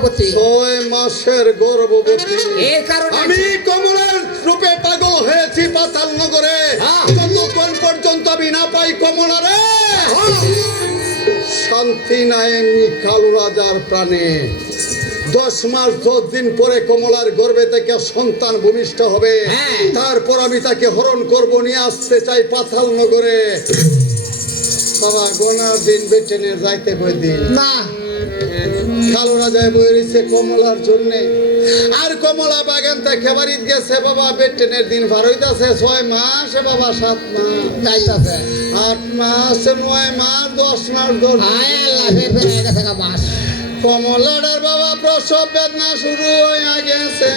গর্ভবতী। ছয় মাসের গর্ভবতী। এই কারণে আমি কমলার রূপে পাগল হয়েছি পাতাল নগরে। হ্যাঁ। যতক্ষণ পর্যন্ত আমি না পাই কমলারে। শান্তি নাই কালু রাজার প্রাণে। দশ মাস দশ দিন পরে কমলার গর্ভে থেকে সন্তান ভূমিষ্ঠ হবে। হ্যাঁ। তারপর আমি তাকে হরণ করব নিয়ে আসতে চাই পাথাল নগরে। বাবা গোনার দিন বেটে নিয়ে যাইতে কই দিন না। কালো রাজায় বয়ে রয়েছে কমলার জন্য। আর কমলা বাগান থেকে বাড়িতে গেছে বাবা বেটেনের দিন ভার হইতাছে ছয় মাস বাবা সাত মাস। যাইতাছে। আট মাস নয় মাস দশ মাস দশ মাস কমলাটার বাবা প্রসব বেদনা শুরু হয়ে গেছে।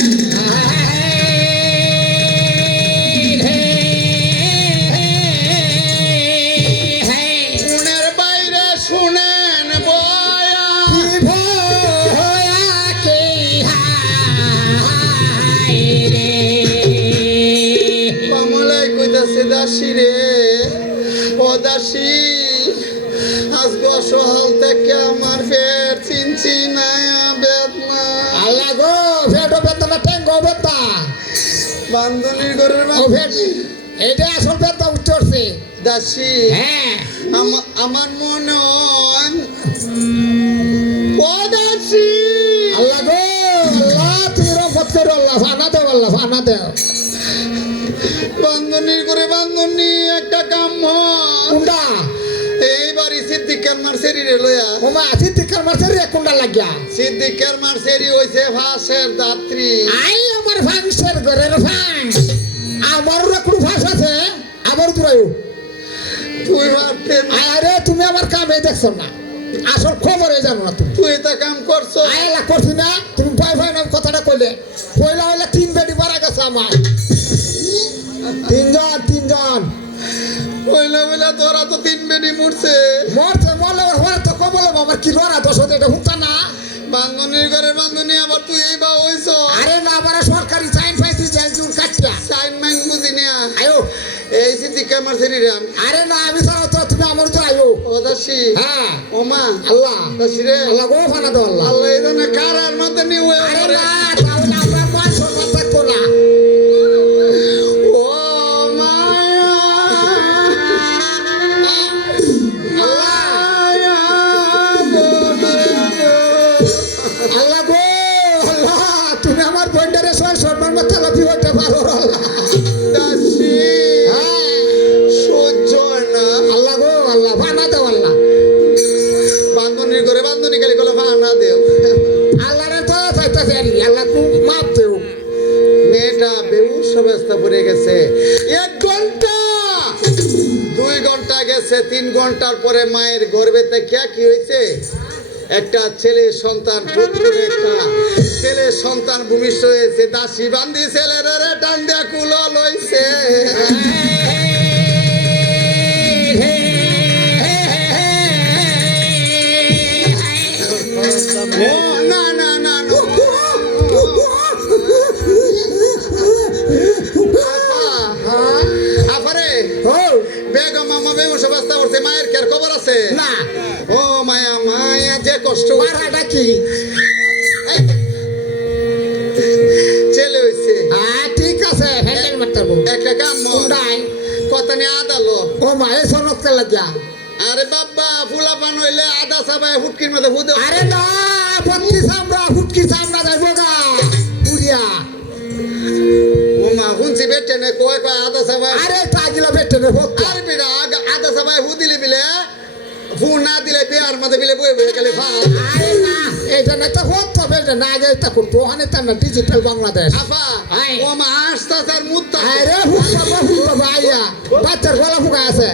দাসী আজকে অসহাল থেকে আমার পেট চিনছি না বেদনা। আল্লাহ গো ফেটো বেতনা টেঙ্গো বেতা বান্ধনীর ফেট এইটা আসল বেতা উঠছে দাসী। হ্যাঁ। আমা- আমার মনে হয় দাসী। আল্লাহ গো আল্লাহ তুমি রহমত করো আল্লাহ ফানা দেও আল্লাহ ফানা দেও। বান্ধনীর ঘরে বান্ধনী একটা কাম হয়। কুন্ডা। এই বাড়ি সিদ্দিকের মার শরীরে লইয়া। ওমা সিদ্দিকার মাসের রে কুন্ডা লাগিয়া। সিদ্দিকের মার শরী হইছে ফাঁসের দাত্রী। আই আমার ফাংসের ঘরের ফাং আমার কোন ফাঁস আছে? আমার দূরায়ু তুই আরে তুমি আমার কামে দেখছ না। আসল খবরে জানো না তুমি। তুই এটা কাম করছ। আয়লা করছি না। তুমি ভয় ভয় নাম কথাটা কইলে। কইলা হইলে তিন বেডি মারা গেছে আমার। তিনজন তিনজন। কইলা বইলা তোরা তো তিন বেডি মরছে। মরছে মরলে ওর তো কবলে আমার কি লড়া দশ হতে এটা হুঁচা না? বান্ধনীর ঘরে বান্ধনী আবার তুই এই বা হইছ। আরে না আবার সরকারি সাইন পাইছি জুল কাটিয়া সাইন মাইন বুঝি না। আয়ো। এই শরীরে আমি আরে না আমি ছাড়া তো তুমি আমার তো আয়ো। ও দাসী। হ্যাঁ। ও মা। আল্লাহ। দাসী রে। আল্লাহ গো ফানা দাও আল্লাহ আল্লাহ জন্য কারার মধ্যে নিয়ে আরে না ঘণ্টার পরে মায়ের গর্ভে থেকে কি হয়েছে? একটা ছেলে সন্তান একটা ছেলে সন্তান ভূমিষ্ঠ হয়েছে, দাসী বান্দি ছেলের টান দিয়া কুলো লইছে। আছে না। ও মায়া মায়া যে কষ্ট মারাটা কি? ছেলে হইছে। হ্যাঁ ঠিক আছে হ্যান্ডেল মারতে পারব একটা কাম। কোনটাই? কত নিয়ে আদালো ও মা এই সনকতে লাগিয়া আরে বাবা ফুলা পান হইলে আদা সাবাই হুটকির মধ্যে ফুদে আরে না পত্তি সামরা ফুটকি সামরা যাইবো গা। পুরিয়া ও মা শুনছি বেটে নে কয় কয় আদা সাবাই আরে তাগিলা বেটে নে হতো আর বিরা না দিলে বিয়ার মধ্যে বিলে বই বই খালি ফা আরে না। তো তার না ডিজিটাল বাংলাদেশ। আফা ও মা আস্তা তার আরে হুকা হুকা ভাইয়া বাচ্চার গলা ফুকা আছে।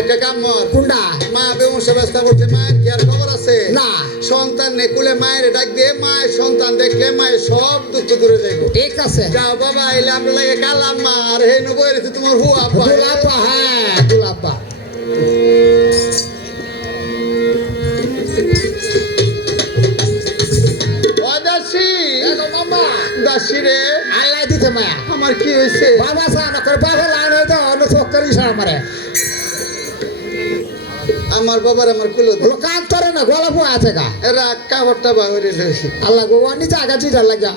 একটা কাম কুন্ডা। মা বেউস অবস্থা করছে মায়ের কি আর খবর আছে? না। সন্তান নেকুলে মায়ের ডাক দিয়ে মায়ের সন্তান দেখলে মায়ের সব দুঃখ দূরে যাইব। ঠিক আছে। যাও বাবা আইলে আমরা লাগে কালাম মা আর হে নবই রেছে তোমার হু আব্বা দুলাপা হ্যাঁ দাসী রে। আল্লাহ দিতে মায়া। আমার কি হয়েছে? বাবা সান করে বাবা লাইনে তো অন্য চক্কর ইশারা মারে আমার। বাবার আমার কুলো বলো কান তোরে না গলা আছে গা। এরা কাপড়টা বাহরে আল্লাহ গো আনি আগাছি যা লাগা